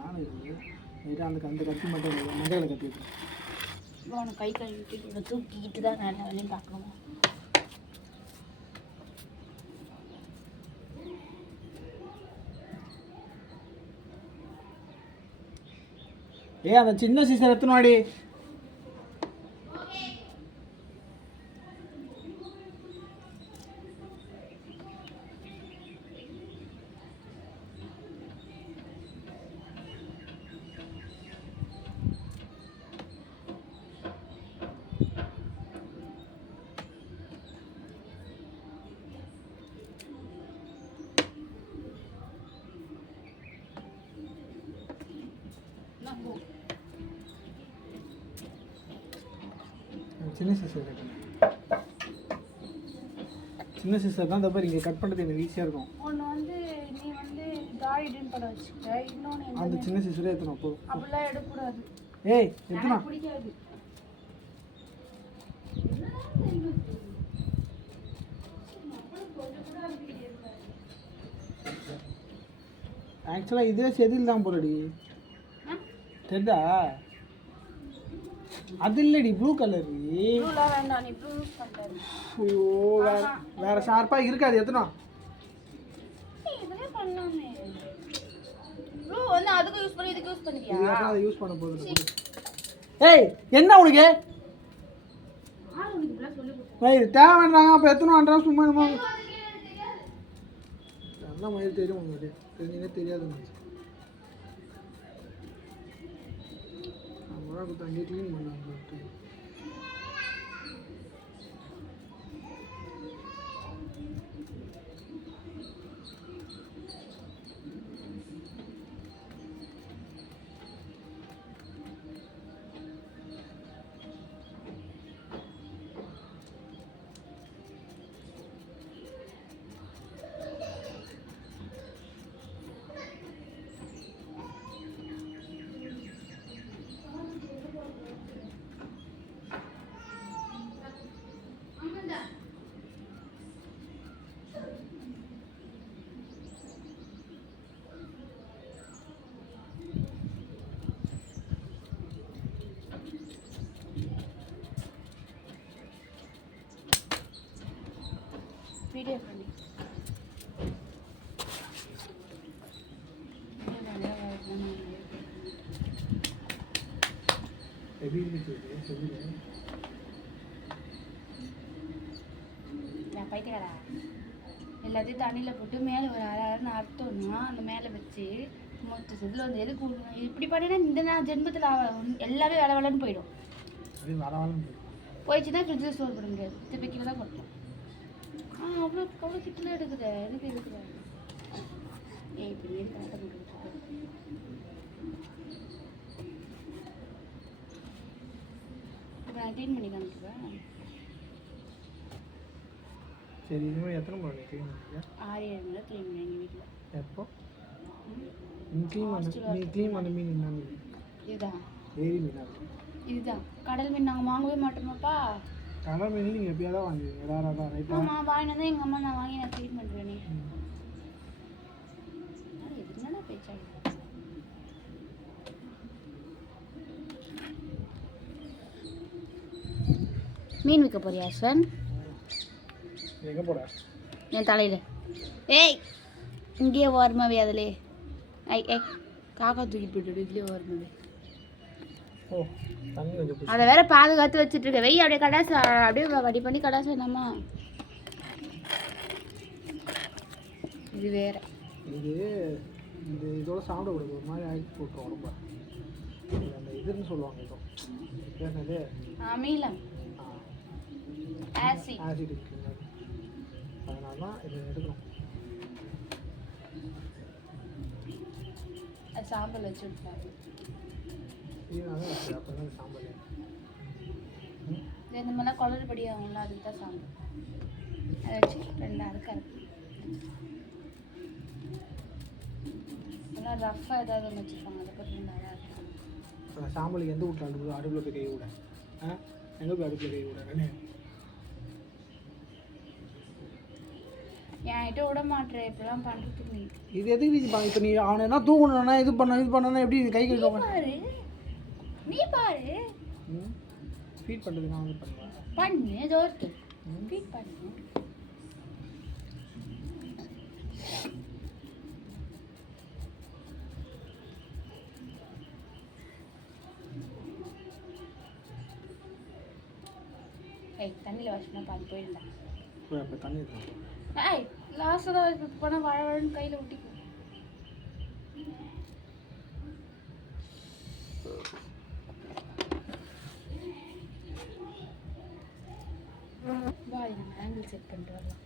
நானும் இருக்குது அந்த கத்தி மட்டும் மஞ்சள் கத்திட்டு உனக்கு கை கழுவிட்டு தூக்கிக்கிட்டு தான் நல்ல வேலையும் பார்க்கணும். அந்த சின்ன சீசர் எத்தனை வாடி சின்ன சிஸ்டர் சின்ன சிஸ்டர் தான் தப்பா இங்கே கட் பண்ணுறது எனக்கு ஈஸியாக இருக்கும். ஒன்று வந்து நீ வந்து தாடின்னு படம் வச்சுக்கிட்ட, இன்னொன்று அந்த சின்ன சிஸ்டரே எத்தனை அப்போ அப்படிலாம் எடுக்கக்கூடாது. ஏய் எத்தனை பிடிக்காது. ஆக்சுவலாக இதே செதில் தான் போலடி தெரிதா? அது இல்லடி ப்ளூ கலர். வேண்டாம் நீ ப்ளூ யூஸ் பண்ணுறது. ஐயோ வேற ஷார்ப்பாக இருக்காது. எத்தனை இதெல்லாம் பண்ணலாமே. ப்ளூ வந்து அதுக்கு யூஸ் பண்ணி இதுக்கு யூஸ் பண்ணிக்கியா? அதை யூஸ் பண்ண போகுது. ஏய் என்ன உனக்கு தேவைன்றாங்க. அப்போ எத்தனை பண்ணுறாங்க சும்மா நல்லா மயில் தெரியும் உங்களுக்கு தெரிஞ்சே தெரியாது. தண்ணி க்ளீன் பண்ணாங்க. வீடியோ பண்ணி பைத்தியக்காரா எல்லாத்தையும் தண்ணியில் போட்டு மேலே ஒரு அரைன்னு அறுத்தோம்னா அந்த மேலே வச்சு மொத்த இதில் வந்து எதுக்கு இப்படி பண்ணினா இந்த ஜென்மத்தில் எல்லாமே வேலை வேலைன்னு போயிடும். போயிடுச்சுன்னா ஃப்ரிட்ஜில் ஸ்டோர் பண்ண முடியாது. திருப்பி கீழே தான் கொட்டணும். அவ்வளோ அவ்வளோ கிட்டலாம் எடுக்குது. எதுக்கு எடுக்குது? ஏய் இப்போ நீ கரெக்டாக போட்டு இப்போ நான் க்ளீன் பண்ணி காமிக்குவேன். சரி இதுவே எத்தனை முறை க்ளீன் பண்ணுங்க? 6-7 முறை க்ளீன் பண்ணி எங்கள் வீட்டில். எப்போ நீ க்ளீன் பண்ண மீன் என்ன மீன்? இதுதான் ஏரி மீனா? இதுதான் கடல் மீன். நாங்கள் வாங்கவே மாட்டோமாப்பா. கடல் மீன் நீங்கள் எப்படியா தான் வாங்குவீங்க? வேறு தான் ரைட்டா? ஆமாம் வாங்கினு வந்து எங்கள் அம்மா நான் வாங்கி நான் க்ளீன் பண்ணுறேன். நீ என்னடா பேச்சாங்க? மீன் விற்க போறியா அஸ்வன்? எங்கே போட? என் தலையில். ஏய் இங்கேயே ஓரமாவே அதிலே. ஐ காக்கா தூக்கி போய்ட்டு இதுலேயே ஓரமாவே. ஓ தண்ணி கொஞ்சம் அதை வேற பாதுகாத்து வச்சுட்டு இருக்க. வெய் அப்படியே கடாசு அப்படியே கடி பண்ணி கடாசு என்னம்மா இது வேற. இது இந்த இதோட சாப்பிடக்கூடாது. ஒரு மாதிரி ஆக்கி போட்டுரும் ரொம்ப. அந்த இதுன்னு சொல்லுவாங்க. இதோ என்னது? அமிலம் ஆசிட் இருக்குங்க. அதனால தான் இதை எடுக்கணும். அது சாம்பல் வச்சு விட்டாரு. அப்போ தான் சாம்பல். இந்த மாதிரிலாம் குளறுபடி ஆகும்ல, அதுக்கு தான் சாம்பல். அதை வச்சு 2 அறுக்க நல்லா ரஃப்பாக ஏதாவது ஒன்று வச்சுருப்பாங்க. அதை போட்டு நல்லா இருக்கும். சாம்பலுக்கு எந்த வீட்டில் அடுப்பில் போய் கை விட எங்கே போய் அடுப்பில் கை விட? என்கிட்ட விட மாட்டேன் இப்படிலாம் பண்ணுறதுக்கு நீ. இது எதுக்கு நீ இப்போ நீ அவனை என்ன தூங்கணும்னா இது பண்ணனா எப்படி கை கை பாரு நீ பாரு ஃபீட் பண்ணுறது நான் வந்து பண்ணுவேன். பண்ணு தோர்த்து ஃபீட் பண்ணு. ஏய் தண்ணியில் வச்சுனா பாதி போயிருந்தான். இப்போ தண்ணி இருக்கும். ஏய் லாஸ்ட்டில் தான் வச்சு போனால் வழவழன்னு கையில் ஒட்டிக்கும். வா நம்ம ஆங்கிள் செட் பண்ணிட்டு வரலாம்.